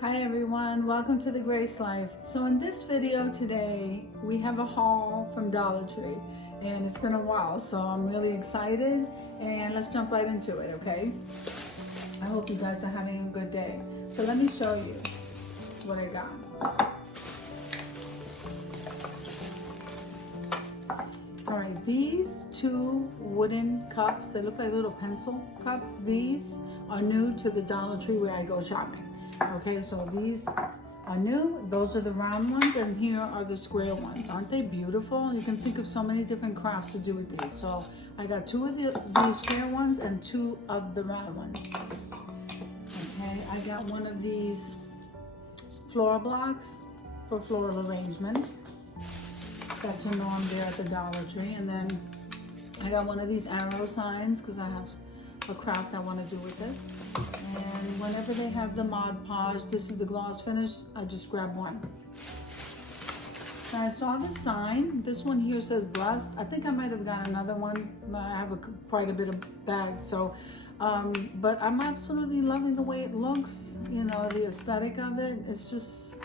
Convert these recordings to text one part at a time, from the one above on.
Hi everyone, welcome to the Grace Life. So in this video today, we have a haul from Dollar Tree and it's been a while, so I'm really excited and let's jump right into it, okay? I hope you guys are having a good day. So let me show you what I got. All right, these two wooden cups, they look like little pencil cups. These are new to the Dollar Tree where I go shopping. Okay, so these are new. Those are the round ones, and here are the square ones. Aren't they beautiful? You can think of so many different crafts to do with these. So I got two of these square ones and two of the round ones. Okay, I got one of these floral blocks for floral arrangements. Got to know them there at the Dollar Tree. And then I got one of these arrow signs because I have a craft I want to do with this. And whenever they have the Mod Podge, this is the gloss finish, I just grab one. Now I saw the sign. This one here says blessed. I think I might have got another one. I have quite a bit of bags, so but I'm absolutely loving the way it looks, you know, the aesthetic of it. It's just,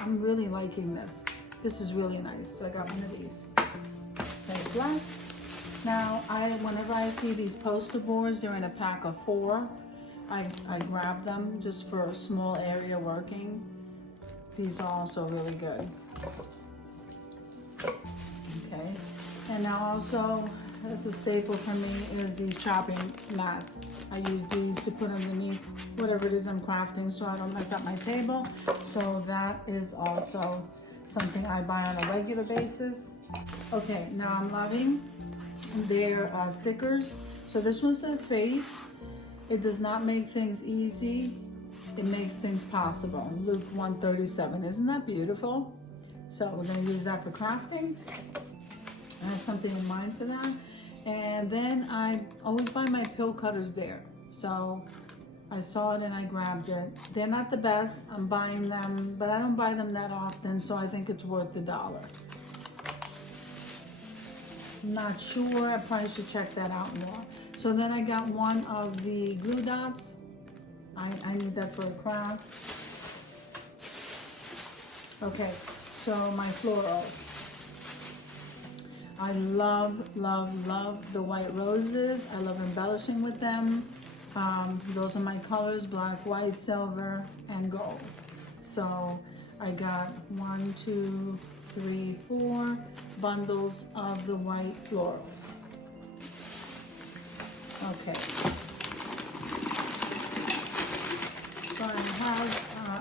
I'm really liking this. This is really nice. So I got one of these. Okay, blessed. Now, whenever I see these poster boards, they're in a pack of 4. I grab them just for a small area working. These are also really good. Okay, and now also, as a staple for me is these chopping mats. I use these to put underneath whatever it is I'm crafting so I don't mess up my table. So that is also something I buy on a regular basis. Okay, now I'm loving their stickers. So this one says faith. It does not make things easy, it makes things possible. Luke 1:37, isn't that beautiful? So we're gonna use that for crafting. I have something in mind for that. And then I always buy my pill cutters there. So I saw it and I grabbed it. They're not the best, I'm buying them, but I don't buy them that often, so I think it's worth the $1. Not sure, I probably should check that out more. So then I got one of the glue dots. I need that for a craft. Okay, so my florals. I love, love, love the white roses. I love embellishing with them. Those are my colors, black, white, silver, and gold. So I got 1, 2, 3, 4 bundles of the white florals. Okay. So I have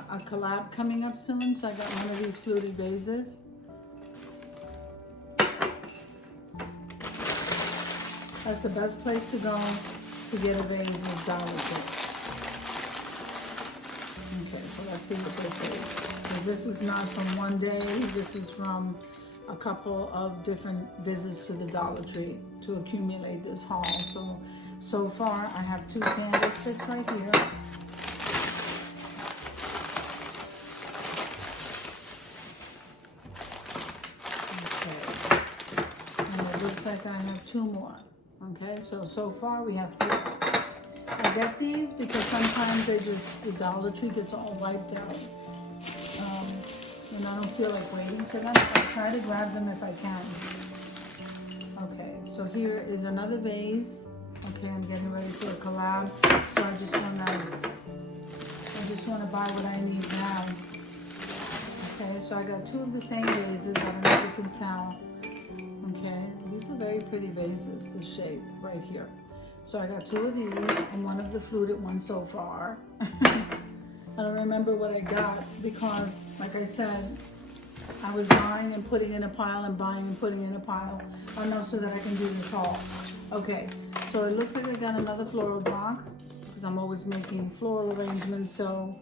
a collab coming up soon, so I got one of these fluted vases. That's the best place to go to get a vase is Dollar Tree. Okay, so let's see what this is. Because this is not from one day, this is from a couple of different visits to the Dollar Tree to accumulate this haul. So far I have 2 candlesticks right here. Okay. And it looks like I have 2 more. Okay, so far we have 3. I get these because sometimes the Dollar Tree gets all wiped out. And I don't feel like waiting for them. I try to grab them if I can. Okay, so here is another vase. Okay, I'm getting ready for a collab. So I just wanna buy what I need now. Okay, so I got 2 of the same vases. I don't know if you can tell. Okay, these are very pretty vases, this shape right here. So I got 2 of these and one of the fluted ones so far. I don't remember what I got because, like I said, I was buying and putting in a pile and buying and putting in a pile. I know, so that I can do this haul. Okay, so it looks like I got another floral block because I'm always making floral arrangements. So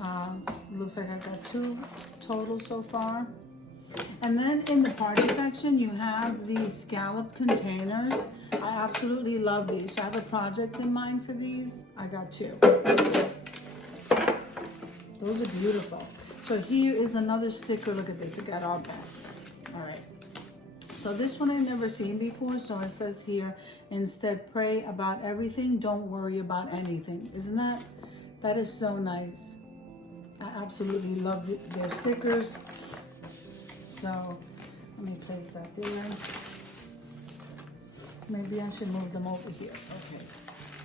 it looks like I got 2 total so far. And then in the party section, you have these scalloped containers. I absolutely love these. So I have a project in mind for these. I got 2. Those are beautiful. So here is another sticker. Look at this, it got all back. All right. So this one I've never seen before. So it says here, instead pray about everything, don't worry about anything. Isn't that is so nice. I absolutely love their stickers. So let me place that there. Maybe I should move them over here. Okay.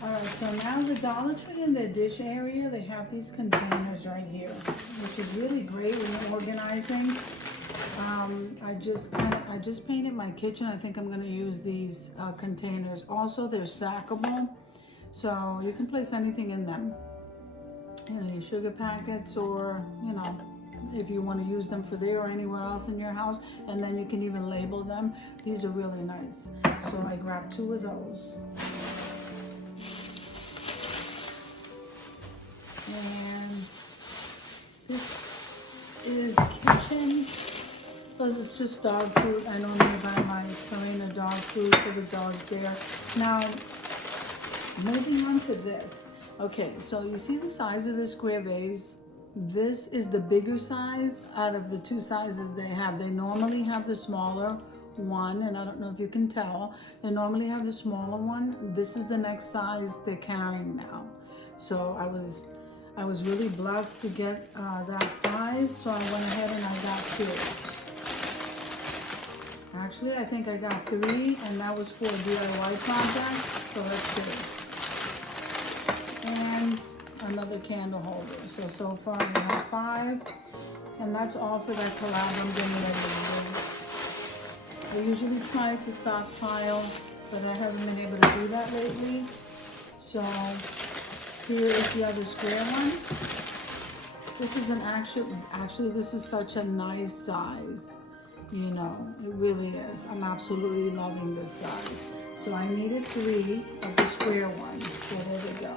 All right, so now the Dollar Tree in the dish area, they have these containers right here, which is really great when you're organizing. I just painted my kitchen. I think I'm gonna use these containers. Also, they're stackable, so you can place anything in them. You know, your sugar packets, or you know, if you want to use them for there or anywhere else in your house, and then you can even label them. These are really nice. So I grabbed 2 of those. And this is kitchen. Because it's just dog food. I normally buy my Serena dog food for the dogs there. Now, moving on to this. Okay, so you see the size of the square vase? This is the bigger size out of the 2 sizes they have. They normally have the smaller one, and I don't know if you can tell. They normally have the smaller one. This is the next size they're carrying now. So I was really blessed to get that size, so I went ahead and I got 2. Actually, I think I got 3, and that was for a DIY project, so that's good. And another candle holder. So far we have 5, and that's all for that collab I'm getting ready to do. I usually try to stockpile, but I haven't been able to do that lately. So here is the other square one. This is actually this is such a nice size. You know, it really is. I'm absolutely loving this size. So I needed 3 of the square ones. So there we go.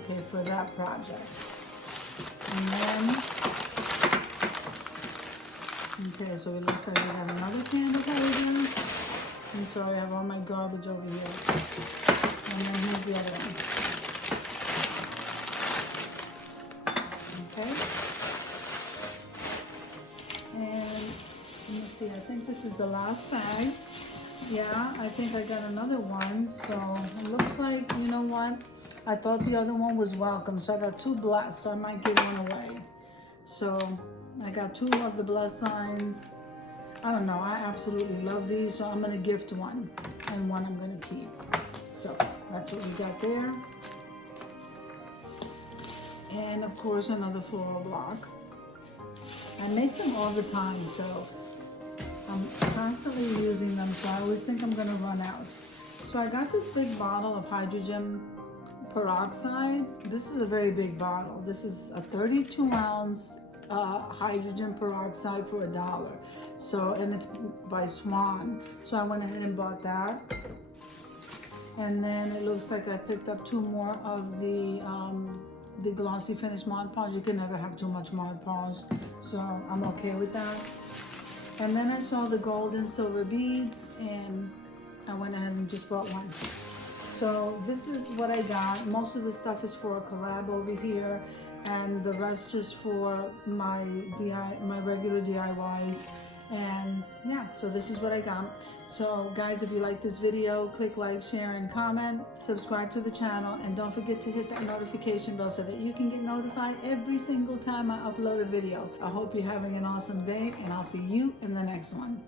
Okay, for that project. And then, okay, so it looks like we got another candle holder. I'm sorry, I have all my garbage over here. And then here's the other one. Okay. And let me see, I think this is the last bag. Yeah, I think I got another one. So it looks like, you know what? I thought the other one was welcome. So I got 2 blessed, so I might give one away. So I got 2 of the blessed signs. I don't know, I absolutely love these. So I'm gonna gift one, and one I'm gonna keep. So that's what we got there. And of course, another floral block. I make them all the time, so I'm constantly using them, so I always think I'm gonna run out. So I got this big bottle of hydrogen peroxide. This is a very big bottle. This is a 32-ounce hydrogen peroxide for $1. So, and it's by Swan. So I went ahead and bought that. And then it looks like I picked up 2 more of the glossy finish Mod Podge. You can never have too much Mod Podge, so I'm okay with that. And then I saw the gold and silver beads, and I went ahead and just bought one. So this is what I got. Most of the stuff is for a collab over here, and the rest just for my regular DIYs. And yeah, so this is what I got. So guys, if you like this video, click like, share, and comment. Subscribe to the channel, and don't forget to hit that notification bell so that you can get notified every single time I upload a video. I hope you're having an awesome day, and I'll see you in the next one.